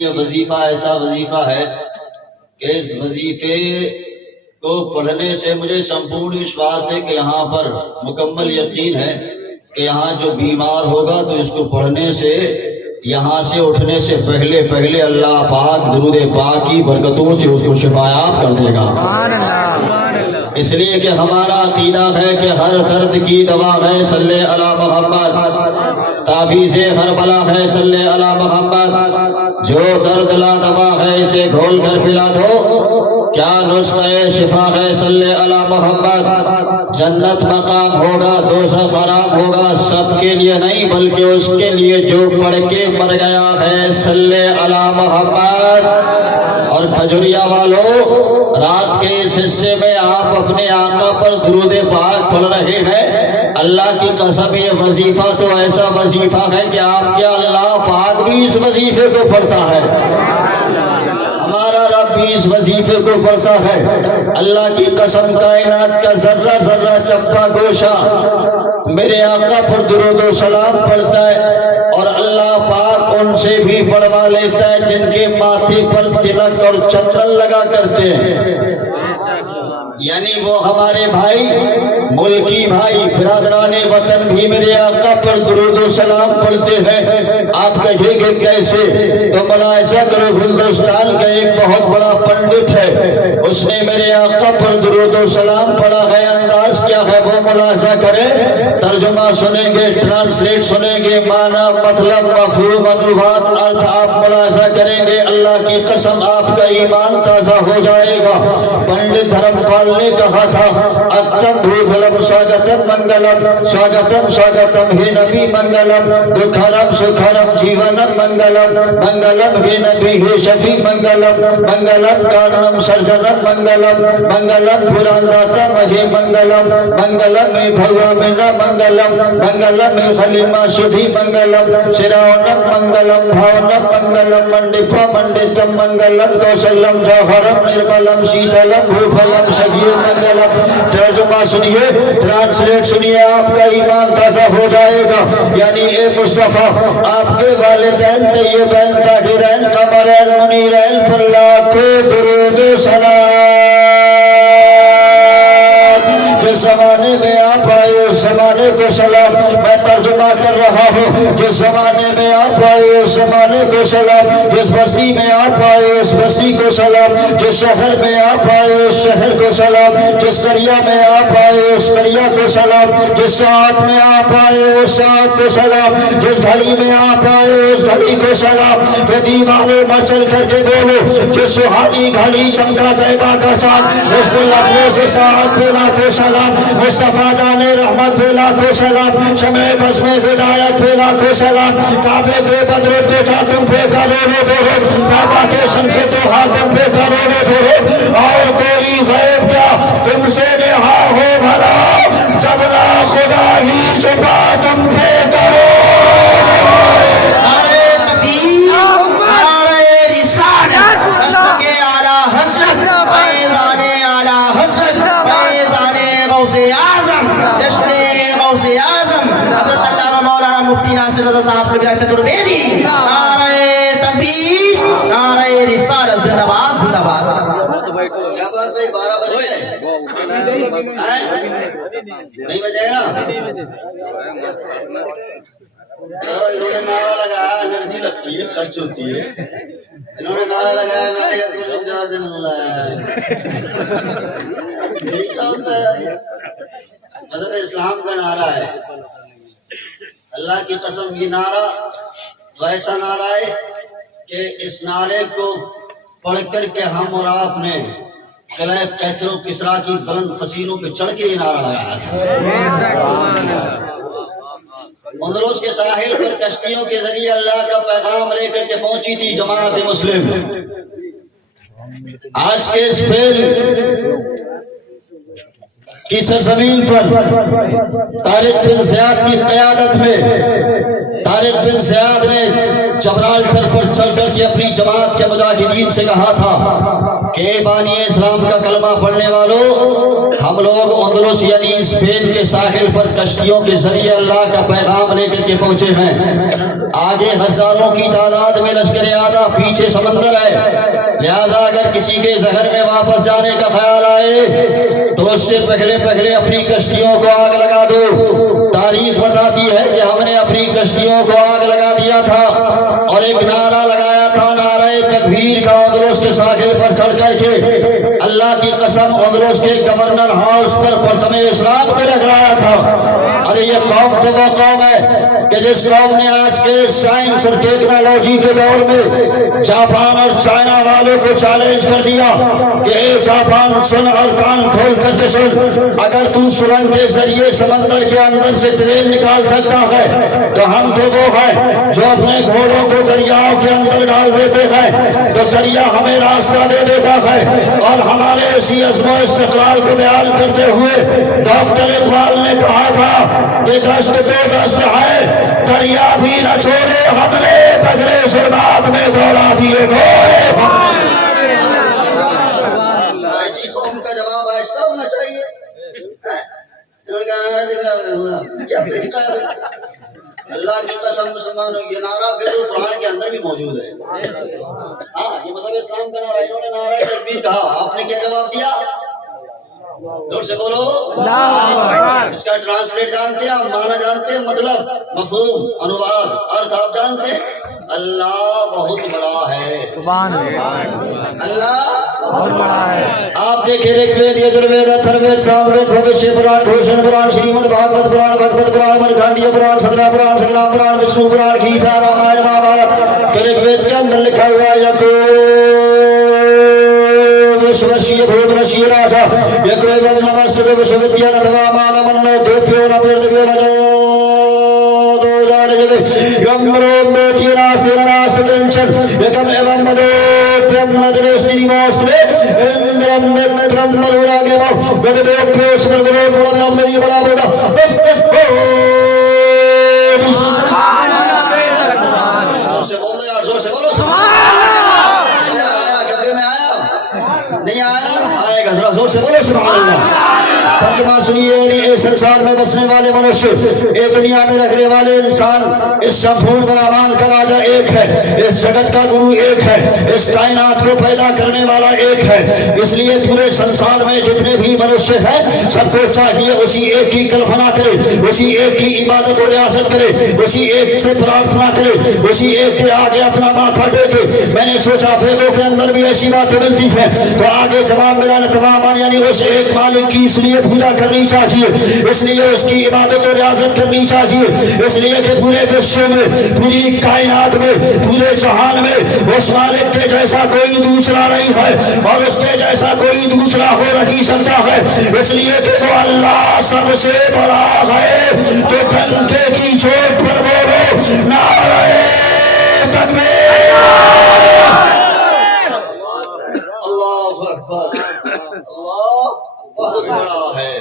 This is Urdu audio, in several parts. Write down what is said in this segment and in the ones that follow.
یہ وظیفہ ایسا وظیفہ ہے کہ اس وظیفے کو پڑھنے سے مجھے سمپورن وشواس ہے کہ یہاں پر مکمل یقین ہے کہ یہاں جو بیمار ہوگا تو اس کو پڑھنے سے یہاں سے اٹھنے سے پہلے اللہ پاک درود پاک کی برکتوں سے اس کو شفایاب کر دے گا۔ اس لیے کہ ہمارا عقیدہ ہے کہ ہر درد کی دوا ہے صلی علی محمد، تعویذ ہر بلا ہے صلی علی محمد، جو درد لا دوا ہے اسے گھول کر پلا دو، کیا نسخہ شفا ہے صلی علی محمد۔ جنت مقام ہوگا، دوزخ خراب ہوگا، سب کے لیے نہیں بلکہ اس کے لیے جو پڑھ کے مر گیا ہے صلی علی محمد۔ اور کھجوریا والو، رات کے اس حصے میں آپ اپنے آقا پر درود پاک پڑھ رہے ہیں، اللہ کی قسم یہ وظیفہ تو ایسا وظیفہ ہے کہ آپ کے اللہ پاک بھی اس وظیفے کو پڑھتا ہے، ہمارا رب بھی اس وظیفے کو پڑھتا ہے۔ اللہ کی قسم کائنات کا ذرہ ذرہ چپا گوشہ میرے آقا پر درود و سلام پڑھتا ہے، اور اللہ پاک ان سے بھی پڑھوا لیتا ہے جن کے ماتھے پر تلک اور چندن لگا کرتے ہیں، یعنی وہ ہمارے بھائی، ملکی بھائی، برادران وطن بھی میرے آقا پر درود و سلام پڑھتے ہیں۔ آپ کہے گے کیسے؟ تو ملاحظہ کرو، ہندوستان کا ایک بہت بڑا پنڈت ہے، اس نے میرے آقا پر درود و سلام پڑھا ہے، انداز کیا ہے وہ ملاحظہ کرے، ترجمہ سنیں گے، ٹرانسلیٹ سنیں گے، معنی مطلب مفہوم انواد ارتھ آپ ملاحظہ کریں گے، اللہ کی قسم آپ کا ایمان تازہ ہو جائے گا۔ پنڈت دھرم پال نے کہا تھا، اتم بھودھلم سواگتم منگلم، سواگتم سواگتم ہی نبی منگلم، دکھرم سکھرم جیونم منگلم، منگلم ہی نبی ہی شفی منگلم، منگلم کارنم سرجنم منگلم، منگلم پرانداتم ہی منگلم، منگلم بھگوامنا منگلم، منگلم خلیما شدھی منگلم، شراونم منگلم، بھاونم منگلم، منڈپا منڈتم منگلم، کوسلم جوہرم نرملم، شیتلم بھوفلم شفی منگلم۔ ترجمہ سنیے، ٹرانسلیٹ سنیے، آپ کا ایمان تازہ ہو جائے گا۔ یعنی اے مصطفیٰ، آپ کے والدین طیبین طاہرین قمرین منیرین پر لاکھوں درود و سلام۔ جس زمانے میں آپ آئے اس زمانے کو سلام، میں ترجمہ کر رہا ہوں، جس زمانے میں آپ آئے اس زمانے کو سلام، جس بستی میں آپ آئے اس بستی کو سلام، جس شہر میں آپ آئے اس شہر کو سلام، جس قریہ میں آپ آئے اس قریہ کو سلام، جس ساعت میں آپ آئے اس ساعت کو سلام، جس گھڑی میں آپ آئے اس گھڑی کو سلام۔ تو دیوانے مچل کر کے بولو، جس سہانی گھڑی چمکا طیبہ کا چاند، اس کو لفظوں سے ساعت پھیلا کو سلام، مصطفیٰ جان رحمت پھیلا کو سلام، شمع بزم ہدایت پھیلا کو سلام، کعبے کے بدر تو چاتم پہ کروڑوں دورو، کعبہ کے شمس تو حاتم پہ کروڑوں دورو، اور کوئی غیب کیا تم سے نہا ہو بھلا، جب نہ خدا ہی چھپا تم پہ کرو۔ مفتی ناصر رضا صاحب کے بلا چتر بیدی، نعرہ تکبیر، نعرہ رسالت، زندہ باد زندہ باد۔ کیا بات بھائی، 12 بج گئے نہیں بجے نا؟ انہوں نے نعرہ لگایا، انرجی لگتی ہے، خرچ ہوتی ہے، انہوں نے نعرہ لگایا، نعرے کا کچھ امجاد اللہ طریقہ ہوتا ہے، مذہب اسلام کا نعرہ ہے۔ اللہ کی قسم یہ نعرہ تو ایسا نعرہ ہے کہ اس نعرے کو پڑھ کر کے ہم اور آپ نے قلعہ کیسر و کسریٰ کی بلند فصیلوں پہ چڑھ کے یہ نعرہ لگایا تھا۔ اندلس کے ساحل پر کشتیوں کے ذریعے اللہ کا پیغام لے کر کے پہنچی تھی جماعت مسلم۔ آج کے اسپین کی سرزمین پر طارق بن زیاد کی قیادت میں طارق بن زیاد نے جبرالٹر پر چل کر کے اپنی جماعت کے مجاہدین سے کہا تھا کہ بانی اسلام کا کلمہ پڑھنے والوں، ہم لوگ اندلس یعنی اسپین کے ساحل پر کشتیوں کے ذریعے اللہ کا پیغام لے کر کے پہنچے ہیں۔ آگے ہزاروں کی تعداد میں لشکر اعداء، پیچھے سمندر ہے، لہذا اگر کسی کے زہر میں واپس جانے کا خیال آئے تو اس سے پہلے اپنی کشتیوں کو آگ لگا دو۔ تاریخ بتاتی ہے کہ ہم نے اپنی کشتیوں کو آگ لگا دیا تھا اور ایک نعرہ لگایا تھا، نعرہ تکبیر کا، اندلس کے ساحل پر چڑھ کر کے اللہ کی قسم اندلس کے گورنر ہاؤس پر پرچم اسلام کو لہرایا تھا۔ اور یہ قوم تو وہ قوم ہے کہ جس قوم نے آج کے سائنس اور ٹیکنالوجی کے دور میں جاپان اور چائنا والوں کو چیلنج کر دیا کہ اے جاپان سن اور کان کھول کر کے سن، اگر تو سرنگ کے ذریعے سمندر کے اندر سے ٹرین نکال سکتا ہے تو ہم تو وہ ہیں جو اپنے گھوڑوں کو دریاؤں کے اندر ڈال دیتے ہیں تو دریا ہمیں راستہ دے دیتا ہے۔ اور ہمارے اسی عزم و استقلال کو بیان کرتے ہوئے ڈاکٹر اقبال نے کہا تھا کہ دشت تو دشت ہے، دریا بھی نہ چھوڑے، ہم نے بجرے سربات میں دوڑا دیے گھوڑے۔ ایسی قوم کا جواب آہستہ ہونا چاہیے۔ کیا طریقہ ہے؟ اللہ کی قسم مسلمانوں، یہ نعرہ وید و قرآن کے اندر بھی موجود ہے۔ ہاں، یہ مذہب اسلام کا نعرہ، انہوں نے نعرہ تکبیر کہا، آپ نے کیا جواب دیا؟ زور سے بولو۔ اس کا ٹرانسلیٹ جانتے ہیں، معنی جانتے ہیں، مطلب، مفہوم، انواد، ارتھ آپ جانتے ہیں؟ اللہ بہت بڑا ہے، اللہ بہت بڑا ہے۔ آپ دیکھیں رگ وید، یجروید، اتھروید، ساموید، بھوشیہ پران، بھوشن پران، شریمد بھاگوت پران، بھگوت پران، مرکانڈیہ پران، سترا پران، سگرام پران، وشنو پران، گیتا، رامائن، مہابھارت۔ تو رگ وید کے اندر لکھا ہوا ہے یکو وشوشیہ بھومنشیہ راجا یکو ایوم نمستتے وشوودیا ندوا مانمنو دوپیو نپردویو نجو گمرو میتھی ناستی ناستی دنشن یکم ایوم مدوتیم ندرشتی دیماسترے اندرم نترم ملوراگرمو وددوپیو سمرگرو بڑا ندی بڑا بڑا زور سے بول دو یار، زور سے بولو نہیں آیا، آئے گا، ذرا زور سے بولو سبحان اللہ۔ ترجمہ سنیے، اے سنسار میں بسنے والے منشیہ، اے دنیا میں رکھنے والے انسان، اس سمپورن برامان کا راجہ ایک ہے، اس جگت کا گرو ایک ہے، اس کائنات کو پیدا کرنے والا ایک ہے۔ اس لیے پورے سنسار میں جتنے بھی منشیہ ہیں سب کو چاہیے اسی ایک کی کلپنا کرے، اسی ایک کی عبادت و ریاست کرے، اسی ایک سے پرارتھنا کرے، اسی ایک کے آگے اپنا ماتھا ٹیکے۔ میں نے سوچا ویدوں کے اندر بھی ایسی باتیں ملتی ہیں تو آگے جواب ملا تمام، یعنی اس ایک مالک کی اس لیے پوجا کرنی چاہیے، اس لیے اس کی عبادت و ریاضت کرنی چاہیے، اس لیے کہ پورے وشو میں، پوری کائنات میں، پورے جہان میں اس مالک کے جیسا کوئی دوسرا نہیں ہے اور اس کے جیسا کوئی دوسرا ہو نہیں سکتا ہے، اس لیے کہ وہ اللہ سب سے بڑا ہے۔ تو ڈنکے کی چوٹ پر بولو نعرہ تکبیر، اللہ بہت بڑا ہے۔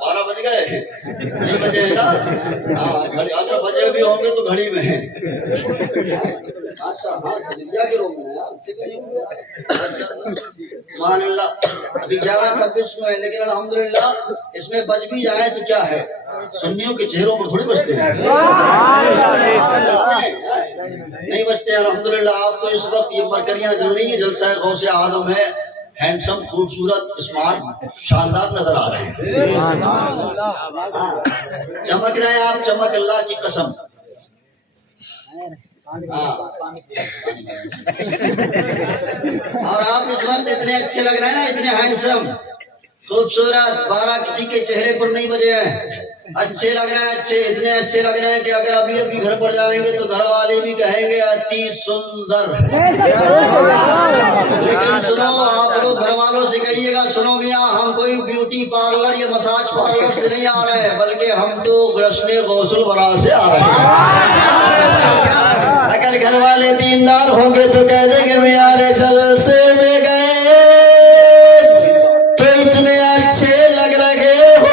12 بج گئے، نہیں بجے ہے نا؟ گھڑی اگر بجے بھی ہوں گے تو گھڑی میں ہے۔ سبحان اللہ۔ ابھی 11:26 کو ہے لیکن الحمدللہ اس میں بج بھی جائے تو کیا ہے، سنیوں کے چہروں پر تھوڑی بجتے ہیں، نہیں بجتے ہیں الحمدللہ۔ آپ تو اس وقت یہ مرکریاں جل رہی ہیں، جلسہ غوث اعظم ہے، ہینڈسم، خوبصورت، اسمارٹ، شاندار نظر آ رہے ہیں، چمک رہے ہیں آپ، چمک اللہ کی قسم۔ اور آپ اس وقت اتنے اچھے لگ رہے ہیں نا، اتنے ہینڈسم، خوبصورت، 12 کسی کے چہرے پر نہیں بجے ہیں، اچھے لگ رہے ہیں، اچھے، اتنے اچھے لگ رہے ہیں کہ اگر ابھی ابھی گھر پر جائیں گے تو گھر والے بھی کہیں گے اتی سندر۔ لیکن سنو، آپ لوگ گھر والوں سے کہیے گا، سنو میاں، ہم کوئی بیوٹی پارلر یا مساج پارلر سے نہیں آ رہے ہیں، بلکہ ہم تو جشن غوث الورا سے آ رہے ہیں۔ اگر گھر والے دیندار ہوں گے تو کہہ دیں گے میاں رے جلسے میں گئے تو اتنے اچھے لگ رہے ہو،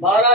12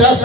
10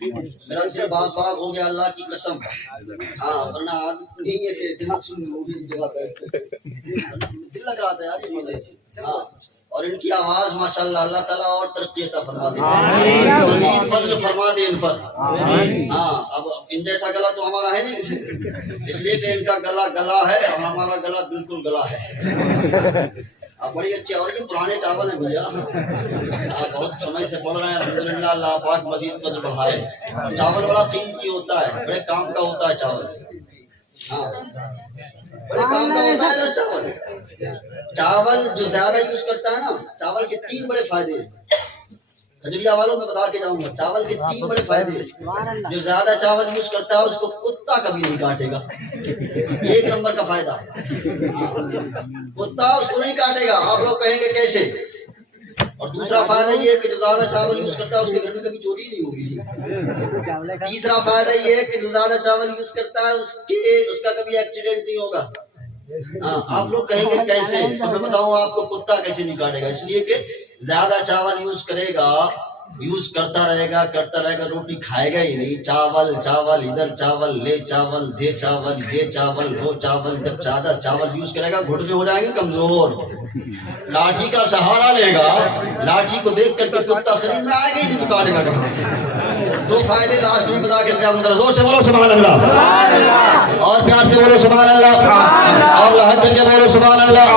میرا دل باغ باغ ہو گیا اللہ کی قسم. ہاں ورنہ عادت نہیں ہے کہ اتنا سن وہ بھی جگہ پہ دل لگ رہا تھا یار یہ مزے سے. ہاں اور ان کی آواز ماشاءاللہ اللہ تعالیٰ اور ترقی عطا فرما دے, مزید فضل فرما دے ان پر. ہاں اب ان جیسا گلا تو ہمارا ہے نہیں, اس لیے کہ ان کا گلا گلا ہے اور ہمارا گلا بالکل گلا ہے. اب بڑی اچھی. اور یہ پرانے چاول ہیں بھیا, آپ بہت سمے سے پڑھ رہے ہیں الحمدللہ, اللہ پاک مزید فضل بڑھائے. چاول بڑا قیمتی ہوتا ہے, بڑے کام کا ہوتا ہے چاول. ہاں بڑے کام کا ہوتا ہے نا چاول. چاول جو زیادہ یوز کرتا ہے نا, چاول کے 3 بڑے فائدے ہیں. کھجوریا والوں میں بتا کے جاؤں گا, چاول کے 3 بڑے فائدے ہیں. جو زیادہ چاول یوز کرتا ہے اس کو کتا کبھی نہیں کاٹے گا, 1 نمبر کا فائدہ. کتا اس کو نہیں کاٹے گا. آپ لوگ کہیں گے کیسے؟ اور دوسرا فائدہ یہ ہے کہ جو زیادہ چاول یوز کرتا ہے اس کے گھر میں کبھی چوری نہیں ہوگی. تیسرا فائدہ یہ ہے کہ جو زیادہ چاول یوز کرتا ہے اس کا کبھی ایکسیڈنٹ نہیں ہوگا. ہاں آپ لوگ کہیں گے کیسے؟ تو میں بتاؤں آپ کو کتا کیسے نہیں کاٹے گا. اس لیے کہ زیادہ چاول یوز کرے گا, یوز کرتا رہے گا روٹی کھائے گا ہی نہیں. چاول چاول ادھر چاول لے, چاول دے, چاول یہ چاول وہ چاول. جب زیادہ چاول یوز کرے گا گھٹنے ہو جائیں گے کمزور, لاٹھی کا سہارا لے گا. لاٹھی کو دیکھ کر کے کتا شریر میں آئے گا ہی نہیں تو کاٹے گا کہاں سے. 2 فائدے لاسٹ میں بتا کر جاؤں گا. زور سے بولو سبحان اللہ, اور پیار سے بولو سبحان اللہ, اور لہجے کر کے بولو سبحان اللہ.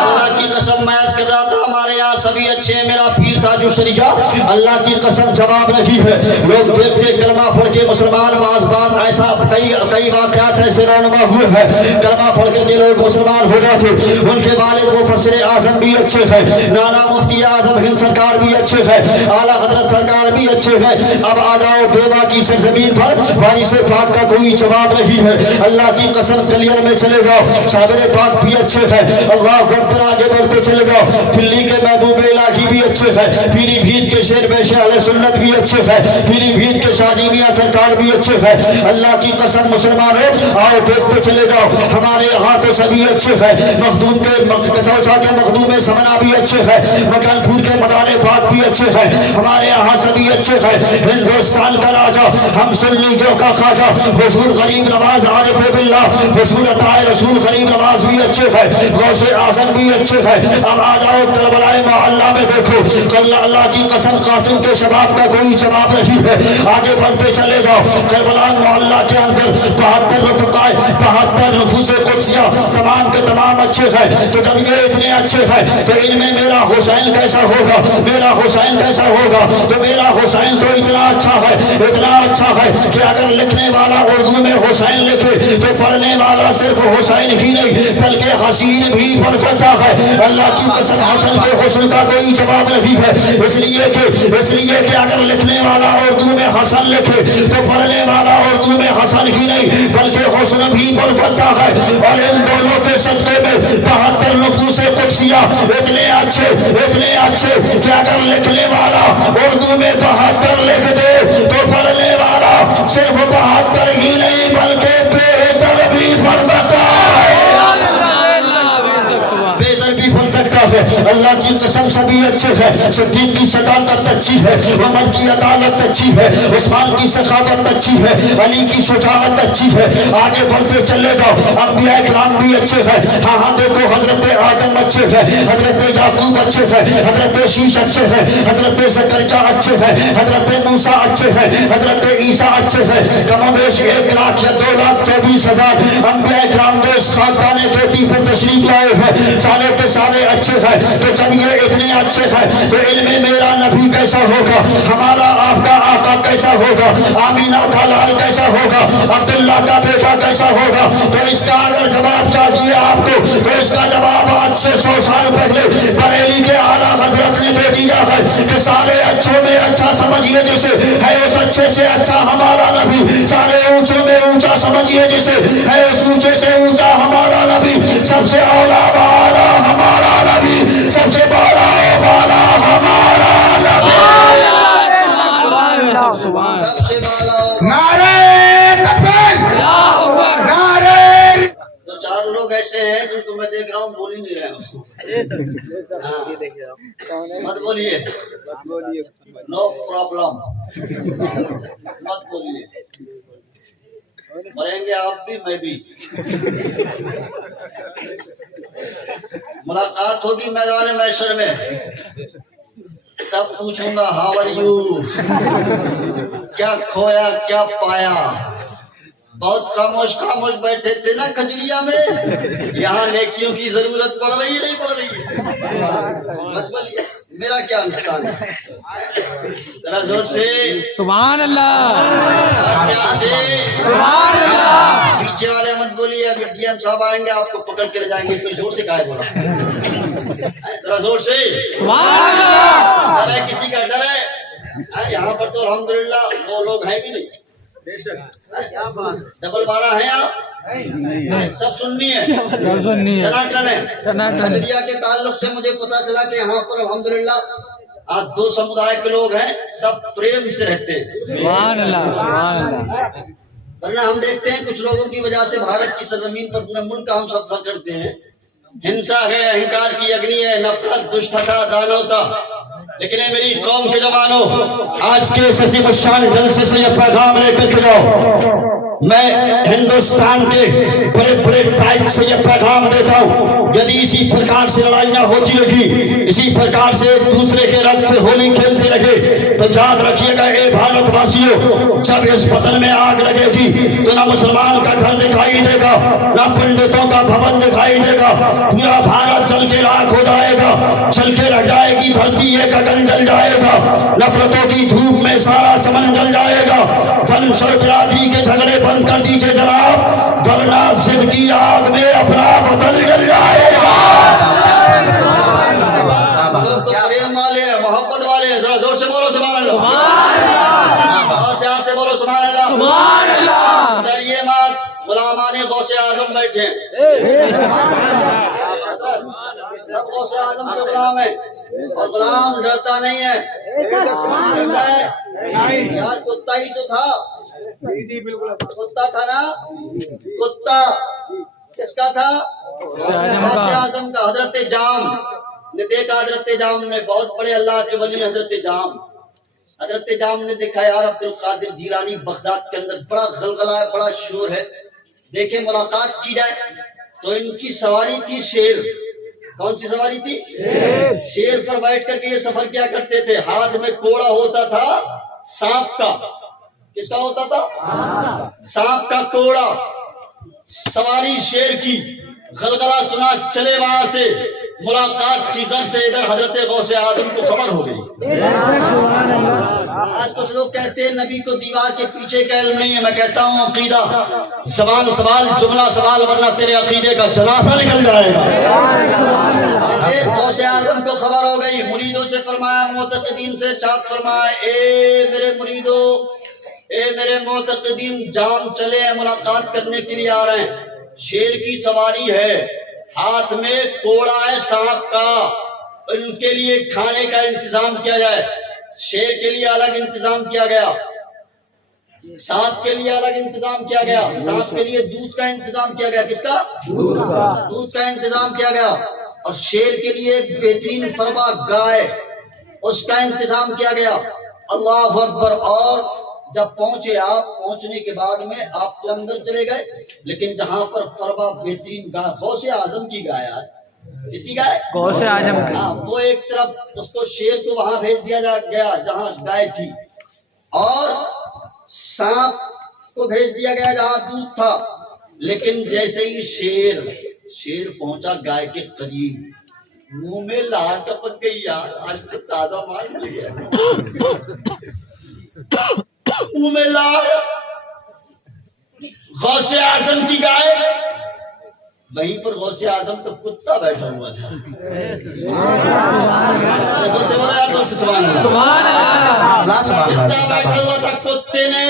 اللہ کی قسم میں عرض کر رہا تھا ہمارے یہاں سبھی اچھے ہیں. میرا پیر تھا جو شریجہ, اللہ کی قسم جواب نہیں ہے. لوگ دیکھتے کلمہ پڑھ کے مسلمان باز ایسا کئی واقعات ایسے رونما ہوئے ہیں. کلمہ پڑھ کے لوگ مسلمان ہو گئے تھے. ان کے والد مفسر اعظم بھی اچھے ہیں, نانا مفتی اعظم ہند سرکار بھی اچھے ہیں, اعلیٰ حضرت سرکار بھی اچھے ہیں. اب آ جاؤ دیوا کی سرزمین پر, وارث پاک کا کوئی جواب نہیں ہے. اللہ کی قسم کلیئر میں چلے جاؤ, صابر پاک بھی اچھے ہیں. اللہ اکبر آگے بڑھتے چلے جاؤ. دلی کے محبوب الہی بھی اچھے ہیں. پیلی بھیت کے شیر بے اہل سنت بھی اچھے ہیں. پیلی بھیت کے شاہجی میاں سرکار بھی اچھے ہیں. اللہ کی قسم مسلمانوں آؤ دیکھتے چلے جاؤ. ہمارے یہاں تو سبھی اچھے ہیں. مخدوم کے کچوچا کے مخدوم سمنا بھی اچھے ہیں. مکان پور کے مدار پاک بھی اچھے ہیں. ہمارے یہاں سبھی اچھے ہیں. ہندوستان کا راجا ہم سنیوں کا خواجہ حضور غریب نواز عارف باللہ حضور عطا رسول غریب نواز بھی اچھے ہیں. غوث اعظم بھی اچھے ہیں. اب آ جاؤ کربلا محلہ میں دیکھو, اللہ کی قسم قاسم کے شباب کا کوئی جواب نہیں ہے. آگے بڑھتے چلے جاؤ. کربلا محلہ کے اندر 72 رفقائے 72 نفوس قدسیہ تمام کے تمام اچھے ہیں. تو جب یہ اتنے اچھے ہیں تو ان میں میرا حسین کیسا ہوگا, میرا حسین کیسا ہوگا. تو میرا حسین تو اتنا اچھا ہے, اتنا اچھا ہے کہ اگر لکھنے والا اردو میں حسین لکھے تو پڑھنے والا صرف حسین ہی نہیں بلکہ حسین بھی پڑھ سکتا ہے. اللہ کی قسم حسن کے حسن کا کوئی جواب نہیں ہے. اس لیے کہ اگر لکھنے والا اردو میں حسن لکھے تو پڑھنے والا اردو میں حسن ہی نہیں بلکہ حسن بھی پڑھ سکتا ہے. اور ان دونوں کے صدقے میں 72 نفوس قدسیہ اتنے اچھے کہ اگر لکھنے والا اردو میں 72 لکھ دے تو پڑھنے والا صرف 72 ہی نہیں بلکہ 73 بھی پڑھ سکتا ہے. بہتر بھی پڑھ سکتا ہے. اللہ کی قسم سبھی اچھے ہیں. صدیق کی صداقت اچھی ہے, عمر کی عدالت اچھی ہے, عثمان کی سخاوت اچھی ہے, علی کی شجاعت اچھی ہے. آگے بڑھتے چلے جاؤ. انبیاء کرام بھی اچھے ہیں. ہاں دیکھو حضرت آدم اچھے ہیں, حضرت یعقوب اچھے ہیں, حضرت شیش اچھے ہیں, حضرت زکریا اچھے ہیں, حضرت موسیٰ اچھے ہیں, حضرت عیسیٰ اچھے ہیں. کم و بیش 1 لاکھ یا 2,24,000 انبیاء کرام جو اس خاکدان کھیتی پر تشریف لائے ہیں سارے کے سارے اچھے ہیں. تو جب یہ اتنے اچھے ہیں تو ان میں میرا نبی کیسا ہوگا, ہمارا آپ کا آقا کیسا ہوگا, آمینہ کا لال کیسا ہوگا, عبداللہ کا بیٹا کیسا ہوگا. تو اس کا اگر جواب چاہیے آپ کو تو اس کا جواب آج سے 100 سال پہلے بریلی کے اعلیٰ حضرت نے دے دیا ہے کہ سارے اچھوں میں اچھا سمجھیے جسے ہے اس اچھے سے اچھا ہمارا نبی. سارے اونچوں میں اونچا سمجھیے جسے ہے اس اونچے سے اونچا ہمارا نبی. سب سے اولا بالا ہمارا نبی, سب سے بالا بالا ہمارا نبی, سب سے بالا. نعرہ تکبیر, نعرہ. تو 4 لوگ ایسے ہیں جن کو میں دیکھ رہا ہوں بول ہی نہیں رہے ہوں. مت بولیے، نو پرابلم، مت بولیے، مریں گے آپ بھی میں بھی، ملاقات ہوگی میدان محشر میں، تب پوچھوں گا ہاؤ آر یو، کیا کھویا کیا پایا۔ بہت خاموش خاموش بیٹھے تھے نا کھجوریا میں، یہاں نیکیوں کی ضرورت پڑ رہی ہے نہیں پڑ رہی ہے؟ مت بولیے، میرا کیا نقصان ہے؟ ذرا زور سے سبحان اللہ، پیار سے سبحان اللہ، پیچھے والے مت بولیے، ابھی ڈی ایم صاحب آئیں گے آپ کو پکڑ کے لے جائیں گے، کوئی زور سے کہا ہے بولا، ذرا زور سے، سبحان اللہ، ڈر ہے کسی کا ڈر ہے؟ یہاں پر تو الحمدللہ وہ لوگ ہیں بھی نہیں، ڈبل 12 ہیں آپ سب سننی ہے، چل سننی ہے، ٹناٹن ہے۔ ٹناٹن ہے۔ کھجوریا کے تعلق سے مجھے پتا چلا کہ یہاں پر الحمدللہ آج 2 سمودائے کے لوگ ہیں، سب پریم سے رہتے ہیں، سبحان اللہ، سبحان اللہ، ورنہ ہم دیکھتے ہیں کچھ لوگوں کی وجہ سے بھارت کی سرزمین پر پورے ملک کا ہم سفر کرتے ہیں، ہنسا ہے، اہنکار کی اگنی ہے، نفرت، دشٹتا، دانوتا۔ لیکن اے میری قوم کے جوانوں، آج کے اس عظیم الشان جلسے سے یہ پیغام لے کر کے جاؤ، میں ہندوستان کے بڑے بڑے قائد سے یہ پیغام دیتا ہوں، یدی اسی پرکار سے لڑائیاں ہوتی رہی، اسی پرکار سے ایک دوسرے کے رنگ سے ہولی کھیلتے رہے، تو یاد رکھیے گا اے بھارت واسیوں، جب اس وطن میں آگ لگے گی تو نہ مسلمان کا گھر دکھائی دے گا، نہ پنڈتوں کا بھون دکھائی دے گا، پورا بھارت جل کے راکھ ہو جائے گا، جل کے رہ جائے گی دھرتی، یہ گگن جل جائے گا، نفرتوں کی دھوپ میں سارا چمن جل جائے گا۔ ونش اور برادری کے جھگڑے بند کر دیجئے جناب، ورنہ ضد کی آگ میں اپنا وطن جل جائے گا۔ لوگ تو پریم والے ہیں، محبت والے ہیں، ذرا زور سے بولو سبحان اللہ، اور پیار سے بولو سبحان اللہ، سبحان اللہ، ڈریے مت، غلامان غوث اعظم بیٹھے ہیں، سب غوث اعظم کے غلام ہیں، اور غلام ڈرتا نہیں ہے، ڈرتا ہے یار، کتا ہی تو تھا، کتا تھا نا، کتا کس کا تھا؟ غوث اعظم کا، حضرت جام نے دیکھا، حضرت جام نے، بہت بڑے اللہ کے ولی حضرت جام نے دیکھا یار عبد القادر جیلانی بغداد کے اندر بڑا غلغلہ ہے، بڑا شور ہے، دیکھیں ملاقات کی جائے، تو ان کی سواری تھی شیر۔ کون سی سواری تھی؟ شیر پر بیٹھ کر کے یہ سفر کیا کرتے تھے، ہاتھ میں کوڑا ہوتا تھا سانپ کا، کس کا ہوتا تھا؟ سانپ کا کوڑا، سواری شیر کی، غلغلہ سنا، چلے وہاں سے، ملاقات کی غرض سے ادھر حضرت غوث اعظم کو خبر ہو گئی۔ آج کچھ لوگ کہتے ہیں نبی کو دیوار کے پیچھے کا علم نہیں ہے، میں کہتا ہوں عقیدہ زبان سوال، جملہ سوال، ورنہ تیرے عقیدے کا جنازہ نکل جائے گا۔ غوث اعظم کو خبر ہو گئی، مریدوں سے فرمایا، معتقدین سے ارشاد فرمایا، اے میرے مریدوں، اے میرے معتقدین، جام چلے ہیں، ملاقات کرنے کے لیے آ رہے ہیں، شیر کی سواری ہے، ہاتھ میں کوڑا ہے سانپ کا، ان کے لیے کھانے کا انتظام کیا جائے۔ شیر کے لیے الگ انتظام کیا گیا، سانپ کے لیے الگ انتظام کیا گیا، سانپ کے لیے دودھ کا انتظام کیا گیا، کس کا؟ دودھ کا انتظام کیا گیا، اور شیر کے لیے ایک بہترین فربا گائے، اس کا انتظام کیا گیا۔ اللہ اکبر۔ اور جب پہنچے آپ، پہنچنے کے بعد میں آپ تو اندر چلے گئے، لیکن جہاں پر فربا بہترین گائے، غوث اعظم کی گائے ہے، کس کی گائے؟ غوث اعظم کی۔ ہاں، وہ ایک طرف اس کو شیر کو وہاں بھیج دیا گیا جہاں گائے تھی، اور سانپ کو بھیج دیا گیا جہاں دودھ تھا، لیکن جیسے ہی شیر پہنچا گائے کے قریب، منہ میں لار ٹپک گئی یار، آج تو تازہ مال مل گیا، منہ میں لاڑ، غوث اعظم کی گائے، وہیں پر غوث اعظم کا کتا بیٹھا ہوا تھا۔ کتا بیٹھا ہوا تھا، کتے نے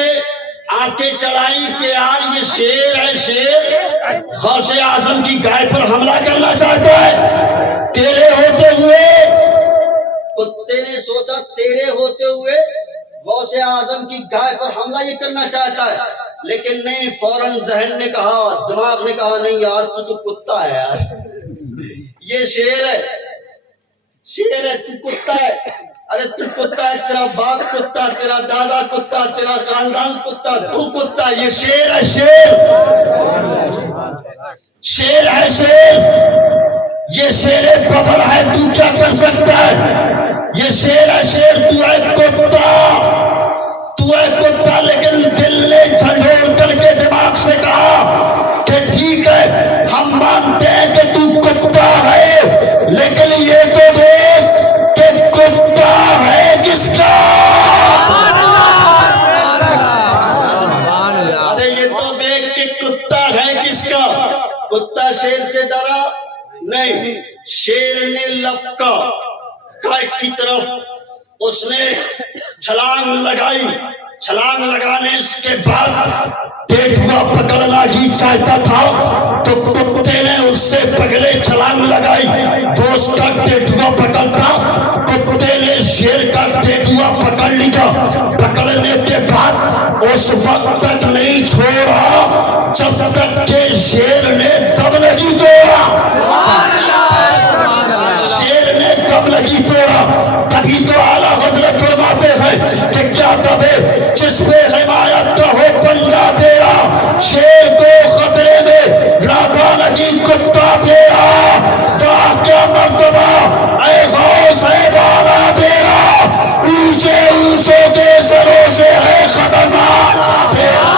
آنکھیں چڑھائی کہ یار یہ شیر ہے، شیر غوث اعظم کی گائے پر حملہ کرنا چاہتا ہے، تیرے ہوتے ہوئے، کتے نے سوچا تیرے ہوتے ہوئے غوث اعظم کی گائے پر حملہ یہ کرنا چاہتا ہے، لیکن نہیں، فوراً ذہن نے کہا، دماغ نے کہا، نہیں یار تو کتا ہے یار، یہ شیر ہے، شیر ہے، تو کتا ہے، ارے تو کتا ہے، تیرا باپ کتا، تیرا دادا کتا، تیرا خاندان کتا، تو کتا، یہ شیر ہے، شیر، شیر ہے، شیر، یہ شیر ببر ہے، تو کیا کر سکتا ہے؟ یہ شیر ہے، شیر، تو ہے کتا، تو ہے کتا، لیکن دل نے جھنجھوڑ کر کے دماغ سے کہا کہ ٹھیک ہے ہم مانتے ہیں کہ تو کتا ہے، لیکن یہ تو دیکھ کہ کتا ہے کس کا؟ ارے یہ تو دیکھ کہ کتا ہے کس کا؟ کتا شیر سے ڈرا نہیں، شیر نے لپکا کائٹ کی طرف، اس نے چھلانگ لگائی، چھلانگ لگانے کے بعد ٹیٹوا پکڑنا ہی چاہتا تھا تو کتے نے اس سے پہلے چھلانگ لگائی، وہ اس کا ٹیٹوا پکڑتا، کتے نے شیر کا ٹیٹوا پکڑ لیا، پکڑنے کے بعد اس وقت تک نہیں چھوڑا جب تک کہ شیر نے دم نہیں توڑا، شیر نے دم نہیں توڑا۔ تبھی تو اعلیٰ حضرت فرماتے ہیں کہ کیا دم ہے جس پہ حمایت کا ہو پنجہ تیرا، شیر کو خطرے میں لاتا نہیں کتا تیرا، واہ کیا مرتبہ اے غوث ہے بالا تیرا، اونچے اونچوں کے سروں سے ہے خطرناک تیرا۔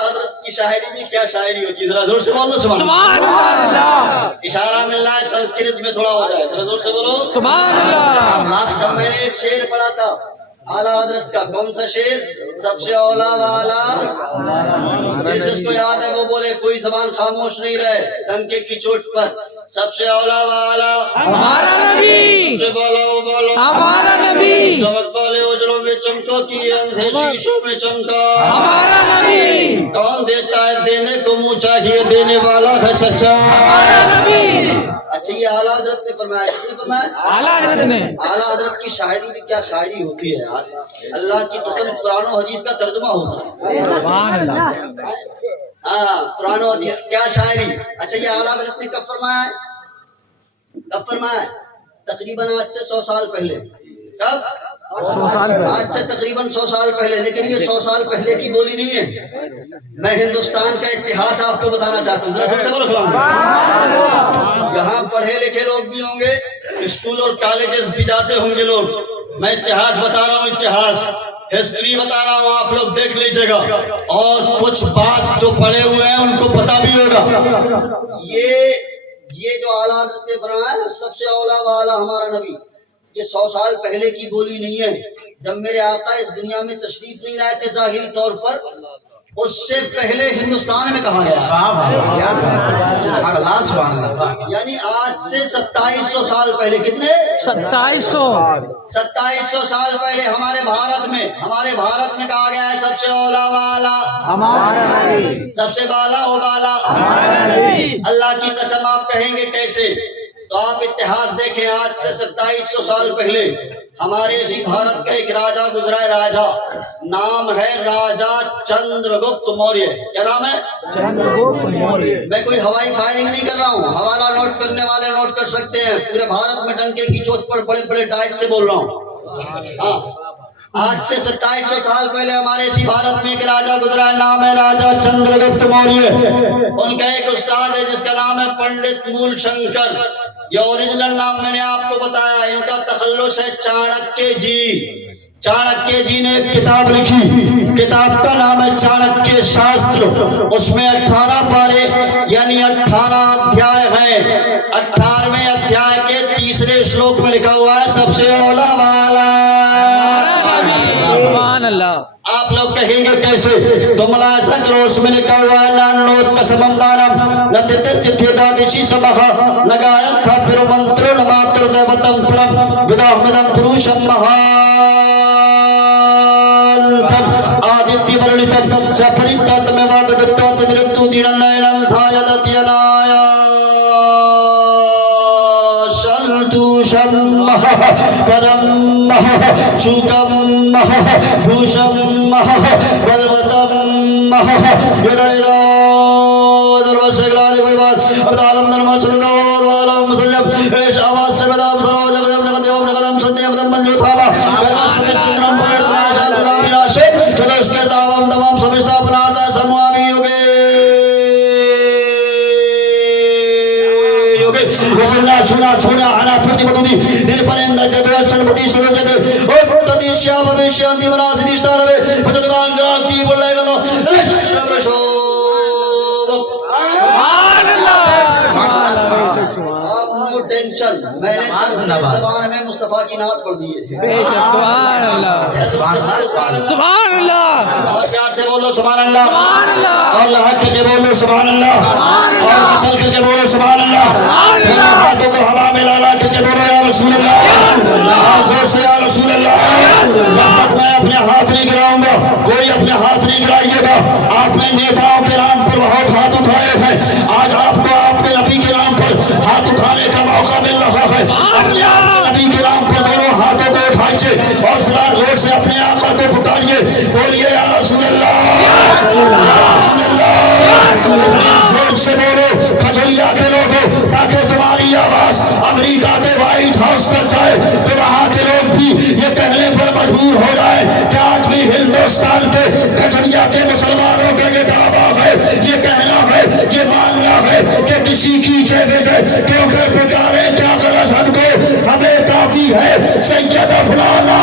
حضرت کی شاعری بھی کیا شاعری ہوتی ہے، ذرا زور سے بولو سبحان اللہ، اشارہ ملنا ہے سنسکرت میں تھوڑا ہو جائے، ذرا زور سے بولو سبحان اللہ۔ لاسٹ جب میں نے ایک شعر پڑھا تھا اعلیٰ حضرت کا، کون سا شعر؟ سب سے اولا والا، جس کو یاد ہے وہ بولے، کوئی زبان خاموش نہیں رہے ڈنکے کی چوٹ پر، سب سے اولا والا ہمارا نبی، سے بولو وہ بولو ہمارا نبی، چمک والے اجروں میں چمکا کی اندھے شیشوں میں چمکا، ہمارا نبی، کون دیتا ہے دینے کو منہ چاہیے دینے والا ہے سچا۔ ہمارا نبی۔ اچھا یہ اعلیٰ حضرت نے فرمایا، کس نے فرمایا؟ اعلیٰ حضرت نے۔ اعلیٰ حضرت کی شاعری بھی کیا شاعری ہوتی ہے یار، اللہ کی قسم قرآن و حدیث کا ترجمہ ہوتا ہے، سبحان اللہ۔ ہاں قرآن و حدیث کیا شاعری۔ اچھا یہ اعلیٰ حضرت نے کب فرمایا ہے؟ کب فرمایا ہے؟ تقریباً آج سے 100 سال پہلے۔ کب؟ 100 سال پہلے۔ آج سے تقریباً 100 سال پہلے، لیکن یہ 100 سال پہلے کی بولی نہیں ہے، میں ہندوستان کا اتہاس آپ کو بتانا چاہتا ہوں، ذرا سب سے بولو سبحان اللہ۔ یہاں پڑھے لکھے لوگ بھی ہوں گے، اسکول اور کالجز بھی جاتے ہوں گے لوگ، میں اتہاس بتا رہا ہوں، اتہاس ہسٹری بتا رہا ہوں، آپ لوگ دیکھ لیجئے گا، اور کچھ بات جو پڑھے ہوئے ہیں ان کو پتا بھی ہوگا۔ یہ جو اعلیٰ حضرت نے فرمایا ہے سب سے اولا والا ہمارا نبی، یہ 100 سال پہلے کی بولی نہیں ہے، جب میرے آقا اس دنیا میں تشریف نہیں لائے تھے ظاہری طور پر، اس سے پہلے ہندوستان میں کہا گیا ہے، یعنی آج سے 2700 سال پہلے، کتنے؟ 2700 سال پہلے ہمارے بھارت میں کہا گیا ہے سب سے اولا والا ہمارا نبی، سب سے بالا و بالا ہمارا نبی۔ اللہ کی قسم آپ کہیں گے کیسے؟ تو آپ اتہاس دیکھیں، آج سے 2700 سال پہلے ہمارے اسی بھارت کا ایک راجہ گزرا ہے، راجہ نام ہے راجہ چندر گپت موریہ۔ کیا نام ہے؟ چندر گپت موریہ۔ میں کوئی ہوائی فائرنگ نہیں کر رہا ہوں، حوالہ نوٹ کرنے والے نوٹ کر سکتے ہیں، پورے بھارت میں ڈنکے کی چوٹ پر بڑے بڑے ڈائٹ سے بول رہا ہوں۔ ہاں آج سے 2700 سال پہلے ہمارے اسی بھارت میں ایک راجہ گزرا ہے، نام ہے راجہ چندر گپت موریہ۔ ان کا ایک استاد ہے جس کا نام ہے پنڈت مول شنکر، یہ اوریجنل نام میں نے آپ کو بتایا، ان کا تخلص ہے چانکیہ جی۔ چانکیہ جی نے ایک کتاب لکھی، کتاب کا نام ہے چانکیہ شاستر، اس میں 18 پارے یعنی 18 ادھیائے ہیں، 18ویں ادھیائے کے تیسرے شلوک میں لکھا ہوا ہے سب سے اولا والا۔ سبحان اللہ۔ آپ لوگ کہیں گے کیسے؟ تو ملاحظہ کرو، اس میں لکھا ہوا ہے نانوت کسمم دانم نتتتتھی دادشی سمخ نگایت تھا پھر منتر نماتر دیوتم پرم وداہمدم پروشم مہانتم آدتی ورنتم سپرستاتم واگدتات مرتو دیڑن لینن تھایدتینایا شلتو شم پرم شوکم بھوشم بلوتم یدائدہ دربر سے گرادے کوئی بات اب دارم درمال صلی اللہ علیہ وسلم ایش آواز سے بدام سرو لقدم لقدم لقدم صدی اقدم من جو تھابا کرنا سکت سندرم پر ارتنا شاید غلام راشد چلو اس کے دعوام تمام سمجھتا اپنارتا سموامی ہوگے وجلنا چھونا چھونا آنا پھرتی مدودی نیر پرندہ جدو ارچن بدی شروع جدو اتدی شیاب بیشیاندی مناسی دیشتار بے بجدوان گران کی بول لائے گا دو شب رشو آپ نو ٹینشن میں نے سنسکرت زبان میں مصطفیٰ کی نعت پڑھ دی ہے بے شک سبحان اللہ سبحان اللہ اور پیار سے بولو سبحان اللہ سبحان اللہ اور لحق کر کے بولو سبحان اللہ اور چل کر کے بولو سبحان اللہ پھر ہاتھوں کو ہوا میں لالا کر کے بولو یا رسول اللہ اور زور سے یا رسول اللہ جب تک میں اپنے ہاتھ نہیں گراؤں گا کوئی اپنے ہاتھ نہیں گرائیے گا آپ نے نیتاؤں کے نام پر بہت ہاتھ اٹھائے ہیں آج آپ کو آپ کے نبی کے نام پر ہاتھ اٹھانے کا موقع مل رہا ہے اپنے آپ کے نبی کے نام پر دونوں ہاتھوں کو اٹھائیے اور ذرا زور سے اپنے آقا کو پکاریے بولیے یا رسول اللہ یا رسول اللہ زور سے بولو کھجوریا کے لوگوں تاکہ تمہاری آواز امریکہ کے وائٹ ہاؤس تک جائے تو وہاں کے لوگ بھی یہ کہنے پر مجبور ہو جائے کہ آج بھی ہندوستان کے کھجوریا کے مسلمانوں کا یہ دعویٰ ہے یہ کہنا ہے یہ ماننا ہے کہ کسی کی جے بجے کیوں کر پکارے کیا غرض ہم کو ہمیں کافی ہے سید فلانا